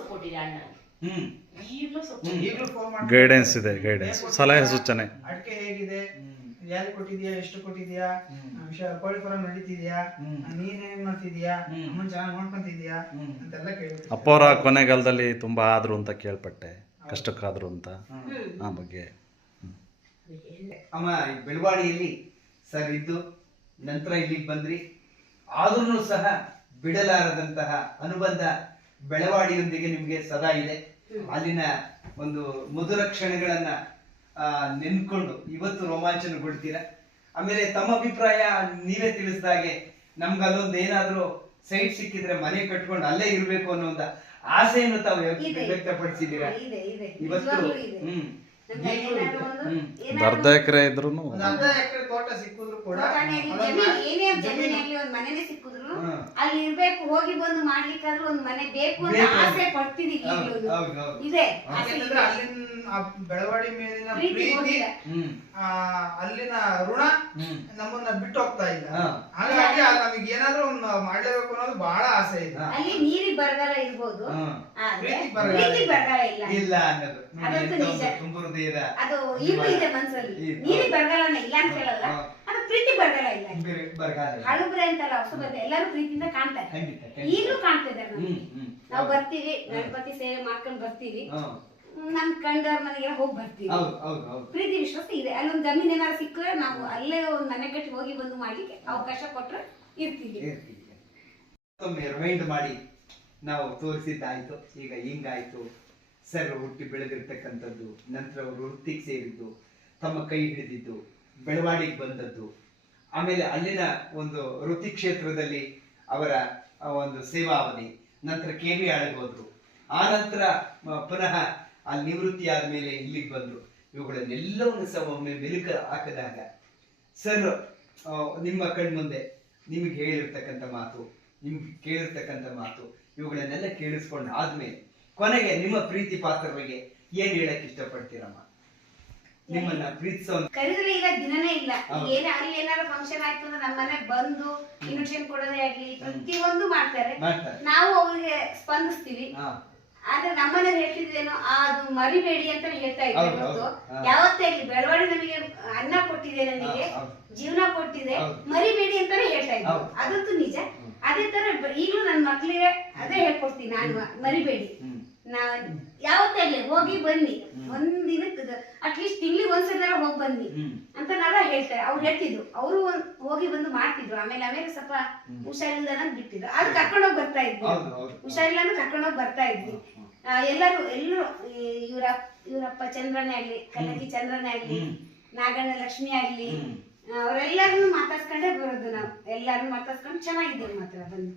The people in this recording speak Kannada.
ಸಪೋರ್ಟ್ ಇದೆ ಅಣ್ಣ. ಈಗಲೂ ಗೈಡೆನ್ಸ್ ಇದೆ, ಗೈಡೆನ್ಸ್, ಸಲಹೆ ಸೂಚನೆ. ಅಡಿಕೆ ಹೇಗಿದೆ, ಯಾರು ಕೊಟ್ಟಿದ್ಯಾ, ಎಷ್ಟು ಕೊಟ್ಟಿದ್ಯಾ, ಕೋಳಿ ಫಾರಂ ನಡೀತಿದ್ಯಾ, ನೀನೇನ್ ಮಾಡ್ತಿದ್ಯಾ, ಅಮ್ಮನ್ ಚೆನ್ನಾಗಿ ನೋಡ್ಕೊಂತಿದ್ಯಾ ಅಂತೆಲ್ಲ ಕೇಳ್ಬೇಕು. ಅಪ್ಪವರ ಕೊನೆಗಾಲದಲ್ಲಿ ತುಂಬಾ ಆದ್ರು ಅಂತ ಕೇಳ್ಪಟ್ಟೆ, ಕಷ್ಟಕ್ಕಾದ್ರು ಅಂತ, ಆ ಬಗ್ಗೆ. ಅಮ್ಮ ಬೆಳವಾಡಿಯಲ್ಲಿ ಸರ್ ಇದ್ದು ನಂತರ ಇಲ್ಲಿಗೆ ಬಂದ್ರಿ, ಆದ್ರೂ ಸಹ ಬಿಡಲಾರದಂತಹ ಅನುಬಂಧ ಬೆಳವಾಡಿಯೊಂದಿಗೆ ನಿಮ್ಗೆ ಸದಾ ಇದೆ. ಅಲ್ಲಿನ ಒಂದು ಮಧುರ ಕ್ಷಣಗಳನ್ನ ನೆನ್ಕೊಂಡು ಇವತ್ತು ರೋಮಾಂಚನಗೊಳ್ತೀರಾ. ಆಮೇಲೆ ತಮ್ಮ ಅಭಿಪ್ರಾಯ ನೀವೇ ತಿಳಿಸಿದಾಗೆ ನಮ್ಗೆ ಅಲ್ಲೊಂದು ಏನಾದ್ರೂ ಸೈಟ್ ಸಿಕ್ಕಿದ್ರೆ ಮನೆ ಕಟ್ಕೊಂಡು ಅಲ್ಲೇ ಇರ್ಬೇಕು ಅನ್ನೋ ಒಂದು ಆಸೆಯನ್ನು ತಾವು ವ್ಯಕ್ತಪಡಿಸಿದ್ದೀರಾ ಇವತ್ತು. ಅರ್ಧ ಎಕರೆ ಇದ್ರು, ಅರ್ಧ ಎಕರೆ ತೋಟ ಸಿಕ್ಕಿದ್ರು ಕೂಡ, ಜಮೀನಲ್ಲಿ ಒಂದ್ ಮನೆನೇ ಸಿಕ್ಕಿದ್ರು ಅಲ್ಲಿ ಇರ್ಬೇಕು, ಹೋಗಿ ಬಂದು ಮಾಡ್ಲಿಕ್ಕಾದ್ರೂ ಒಂದ್ ಮನೆ ಬೇಕು ಅಂತ ಆಸೆ ಪಡ್ತಿದೀವಿ. ಇದೆ ಅಲ್ಲಿನ ಬೆಳವಾಡಿ ಮೇಲಿನ ಪ್ರೀತಿ, ಅಲ್ಲಿನ ಋಣ ನಮ್ಮನ್ನ ಬಿಟ್ಟು ಹೋಗ್ತಾ ಇಲ್ಲ. ಹಾಗಾಗಿ ನಮಗೆ ಏನಾದ್ರೂ ಒಂದು ಮಾಡ್ಲೇಬೇಕು ಅನ್ನೋದು ಬಹಳ ಆಸೆ ಇದೆ. ಅಲ್ಲಿ ನೀರಿಗೆ ಬರಗಾಲ ಇರ್ಬೋದು, ಪ್ರೀತಿ ಬರಗಾಲ ಇಲ್ಲ ಅನ್ನೋದು ಅದಂತೂ ನಿಜ. ಅದು ಈಗಲೂ ಇದೆ ಮನ್ಸಲ್ಲಿ. ನೀರಿಗೆ ಬರಗಾಲನ ಇಲ್ಲ ಅಂತ ಹೇಳಲ್ಲ, ಅದು ಪ್ರೀತಿ ಬರಗಾಲ ಇಲ್ಲ. ಹಳುಬ್ರೆ ಅಂತಲ್ಲ, ಹೊಸಬ ಎಲ್ಲರೂ ಪ್ರೀತಿಯಿಂದ ಕಾಣ್ತಾರೆ, ಈಗಲೂ ಕಾಣ್ತಾ ಇದ್ದಾರೆ ನಮ್ಗೆ. ನಾವು ಬರ್ತೀವಿ, ಗಣಪತಿ ಸೇವೆ ಮಾಡ್ಕೊಂಡ್ ಬರ್ತೀವಿ, ನಮ್ ಕಂಡವ್ರ ಮನೆಗೆಲ್ಲ ಹೋಗಿ ಬರ್ತೀವಿ. ಪ್ರೀತಿ ವಿಶ್ವಾಸ ಇದೆ. ಅಲ್ಲೊಂದ್ ಜಮೀನ್ ಏನಾದ್ರು ಸಿಕ್ಕರೆ ನಾವು ಅಲ್ಲೇ ಒಂದ್ ಮನೆ ಕಟ್ಟಿ ಹೋಗಿ ಬಂದು ಮಾಡ್ಲಿಕ್ಕೆ ಅವಕಾಶ ಕೊಟ್ರೆ ಇರ್ತೀವಿ. ರಿಮೈಂಡ್ ಮಾಡಿ ನಾವು ತೋರಿಸಿದ್ದಾಯ್ತು. ಈಗ ಹಿಂಗಾಯ್ತು, ಸರ್ ಹುಟ್ಟಿ ಬೆಳೆದಿರ್ತಕ್ಕಂಥದ್ದು, ನಂತರ ಅವರು ವೃತ್ತಿಗೆ ಸೇರಿದ್ದು, ತಮ್ಮ ಕೈ ಹಿಡಿದಿದ್ದು, ಬೆಳವಾಡಿಗೆ ಬಂದದ್ದು, ಆಮೇಲೆ ಅಲ್ಲಿನ ಒಂದು ವೃತ್ತಿ ಕ್ಷೇತ್ರದಲ್ಲಿ ಅವರ ಒಂದು ಸೇವಾವಧಿ, ನಂತರ KV ಆಳಿಗೆ ಹೋದ್ರು, ಆ ನಂತರ ಪುನಃ ಅಲ್ಲಿ ನಿವೃತ್ತಿ ಆದ್ಮೇಲೆ ಇಲ್ಲಿಗೆ ಬಂದ್ರು. ಇವುಗಳನ್ನೆಲ್ಲವನ್ನು ಸಹ ಒಮ್ಮೆ ಮೆಲುಕು ಹಾಕಿದಾಗ ಸರ್ ನಿಮ್ಮ ಕಣ್ಮುಂದೆ ನಿಮಗೆ ಹೇಳಿರ್ತಕ್ಕಂಥ ಮಾತು, ನಿಮ್ಗೆ ಕೇಳಿರ್ತಕ್ಕಂಥ ಮಾತು, ಇವುಗಳನ್ನೆಲ್ಲ ಕೇಳಿಸ್ಕೊಂಡು ಆದ್ಮೇಲೆ ಕೊನೆಗೆ ನಿಮ್ಮ ಪ್ರೀತಿ ಪಾತ್ರರಿಗೆ ಏನ್ ಹೇಳಕ್ ಇಷ್ಟಪಡ್ತೀರಮ್ಮ? ನಿಮ್ಮನ್ನ ಪ್ರೀತಿಸೋ ಕರೆದ್ರೆ ಈಗ ದಿನನೇ ಇಲ್ಲ. ಅಲ್ಲಿ ಏನಾದ್ರು ಫಂಕ್ಷನ್ ಆಯ್ತು ಅಂದ್ರೆ ನಮ್ಮ ಮನೆ ಬಂದು ಇನ್ವಿಟೇಷನ್ ಕೊಡೋದೇ ಆಗ್ಲಿ, ಪ್ರತಿಯೊಂದು ಮಾಡ್ತಾರೆ. ನಾವು ಅವ್ರಿಗೆ ಸ್ಪಂದಿಸ್ತೀವಿ. ಆದ್ರೆ ನಮ್ಮನೆ ಹೇಳ್ತಿದ್ದೇನೋ ಅದು ಮರಿಬೇಡಿ ಅಂತ ಹೇಳ್ತಾ ಇದ್ದೆ. ಮತ್ತು ಯಾವತ್ತೇ ಆಗ್ಲಿ ಬೆಳವಡಿ ನಮಗೆ ಅನ್ನ ಕೊಟ್ಟಿದೆ, ನನಗೆ ಜೀವನ ಕೊಟ್ಟಿದೆ, ಮರಿಬೇಡಿ ಅಂತಾನೆ ಹೇಳ್ತಾ ಇದ್ದೆ. ಅದಂತೂ ನಿಜ. ಅದೇ ತರ ಈಗಲೂ ನನ್ನ ಮಕ್ಳಿಗೆ ಅದೇ ಹೇಳ್ಕೊಡ್ತೀನಿ ನಾನು, ಮರಿಬೇಡಿ. ಯಾವತ್ತೇ ಆಗ್ಲಿ ಹೋಗಿ ಬನ್ನಿ, ಒಂದ್ ದಿನಕ್ಕೆ ಅಟ್ಲೀಸ್ಟ್ ತಿಂಗ್ಳಿಗೆ ಒಂದ್ಸಲ ಹೋಗಿ ಬನ್ನಿ ಅಂತ ನಾವ ಹೇಳ್ತಾರೆ. ಅವ್ರು ಹೇಳ್ತಿದ್ರು, ಅವರು ಹೋಗಿ ಬಂದು ಮಾಡ್ತಿದ್ರು. ಆಮೇಲೆ ಸ್ವಲ್ಪ ಹುಷಾರಿಲ್ಲದ ಬಿಟ್ಟಿದ್ರು, ಅದು ಕರ್ಕೊಂಡೋಗಿ ಬರ್ತಾ ಇದ್ವಿ. ಹುಷಾರಿಲ್ಲ ಕರ್ಕೊಂಡೋಗಿ ಬರ್ತಾ ಇದ್ವಿ. ಎಲ್ಲರೂ ಇವರಪ್ಪ ಚಂದ್ರನೇ ಆಗ್ಲಿ, ಕನಕಿ ಚಂದ್ರನೇ ಆಗ್ಲಿ, ನಾಗಣ್ಣ ಲಕ್ಷ್ಮಿ ಆಗ್ಲಿ, ಅವರೆಲ್ಲರನ್ನು ಮಾತಾಡ್ಸ್ಕೊಂಡೇ ಬರೋದು. ನಾವು ಎಲ್ಲಾರು ಮಾತಾಡ್ಸ್ಕೊಂಡು ಚೆನ್ನಾಗಿದ್ದೇವೆ ಮಾತ್ರ ಬಂದು.